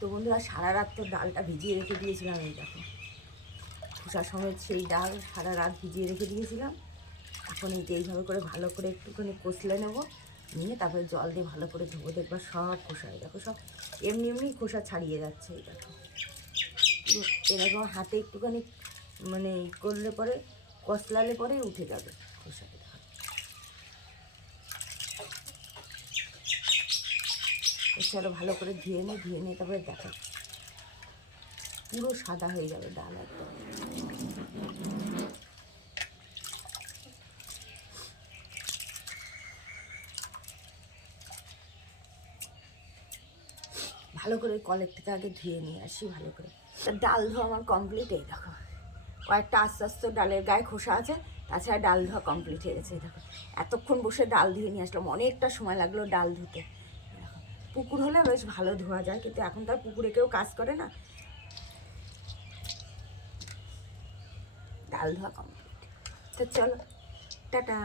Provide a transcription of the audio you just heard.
তো বন্ধুরা সারা রাত তো ডালটা ভিজিয়ে রেখে দিয়েছিলাম, এই দেখো খোসা সমেত সেই ডাল সারা রাত ভিজিয়ে রেখে দিয়েছিলাম। এখন এই যে এইভাবে করে ভালো করে একটুখানি কষলে নেবো, নিয়ে তারপরে জল দিয়ে ভালো করে ধোবো, দেখবা সব খোসা, এই দেখো সব এমনি এমনি খোসা ছাড়িয়ে যাচ্ছে। এই দেখো এরকম হাতে একটুখানি মানে করলে পরে কষলালে পরে উঠে যাবে খোসা। চলো ভালো করে ধুয়ে নিয়ে তারপরে দেখো পুরো সাদা হয়ে যাবে ডাল একদম। ভালো করে কলের থেকে আগে ধুয়ে নিয়ে আসি ভালো করে। ডাল ধোয়া আমার কমপ্লিট। এই দেখো কয়েকটা আস্তে আস্তে ডালের গায়ে খোসা আছে, তাছাড়া ডাল ধোয়া কমপ্লিট হয়ে গেছে। এই দেখো এতক্ষণ বসে ডাল ধুয়ে নিয়ে আসলাম, অনেকটা সময় লাগলো ডাল ধুতে। পুকুর হলে বেশ ভালো ধোয়া যায়, কিন্তু এখন তো আর পুকুরে কেউ কাজ করে না। ডাল ধোয়া কমপ্লিট, তো চলো টাটা।